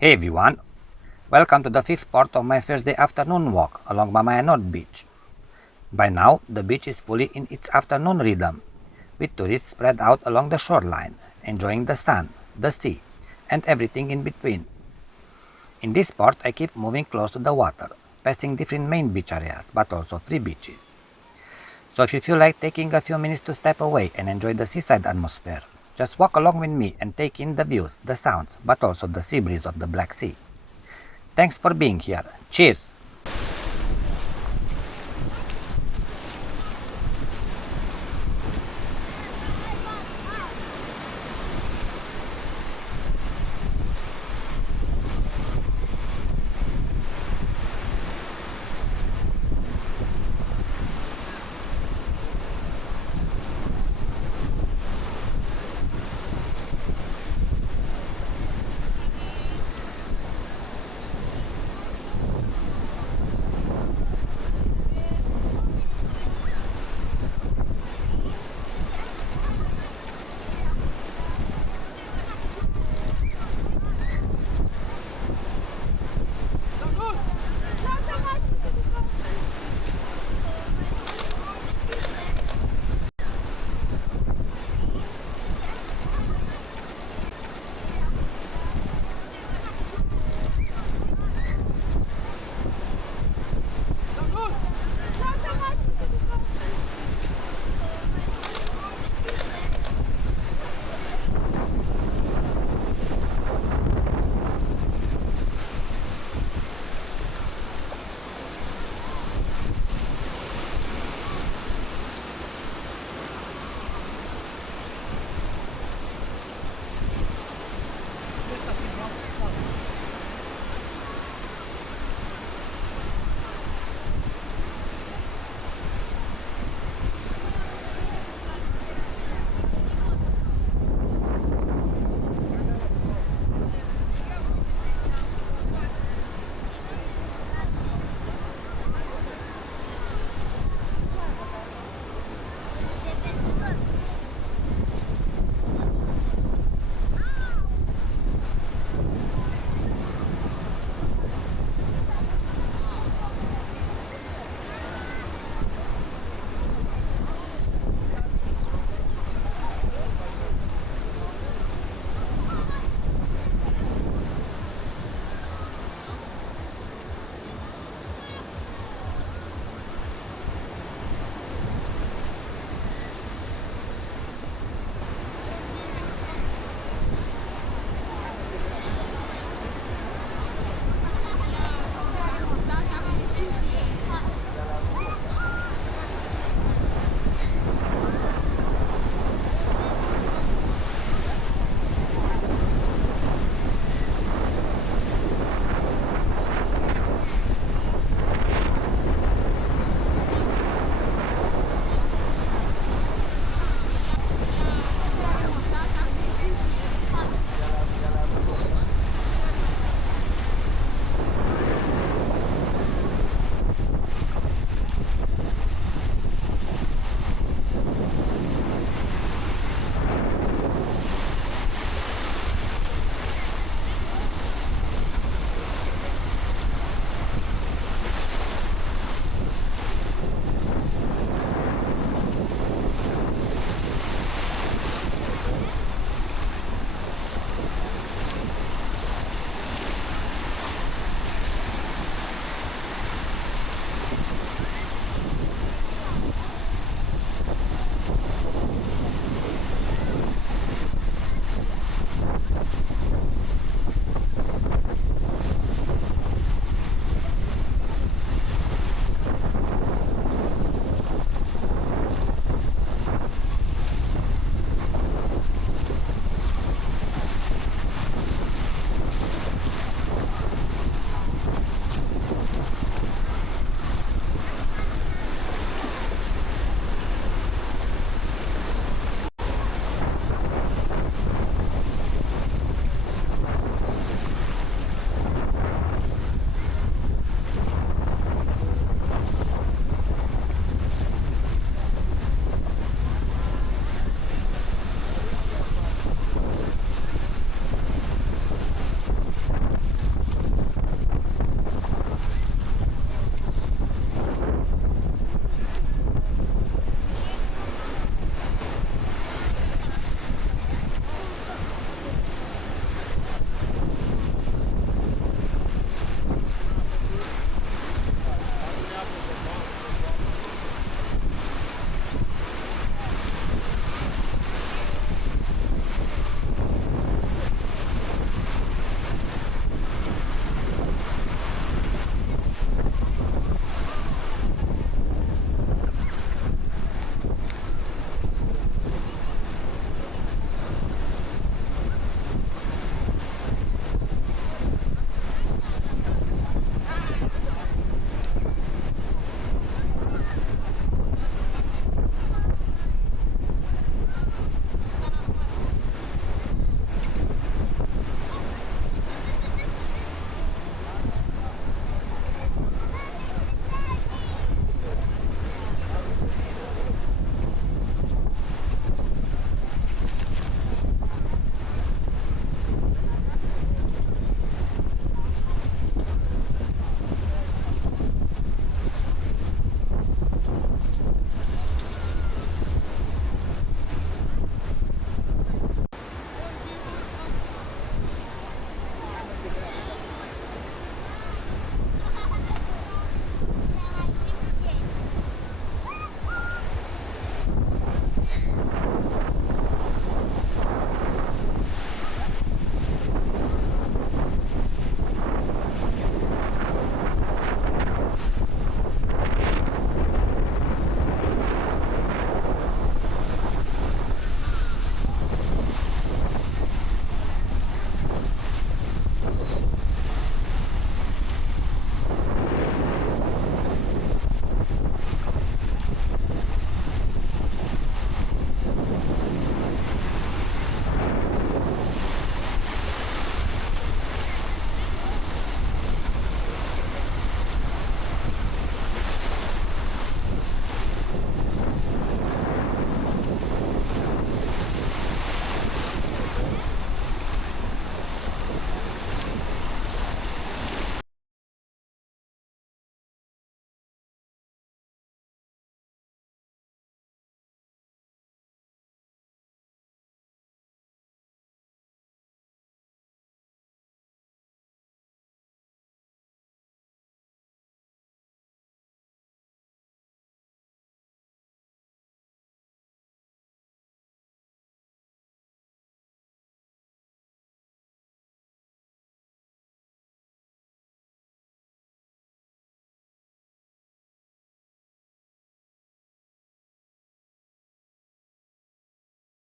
Hey everyone, welcome to the fifth part of my Thursday afternoon walk along Mamaia Nord Beach. By now, the beach is fully in its afternoon rhythm, with tourists spread out along the shoreline, enjoying the sun, the sea, and everything in between. In this part, I keep moving close to the water, passing different main beach areas, but also free beaches. So if you feel like taking a few minutes to step away and enjoy the seaside atmosphere, just walk along with me and take in the views, the sounds, but also the sea breeze of the Black Sea. Thanks for being here. Cheers!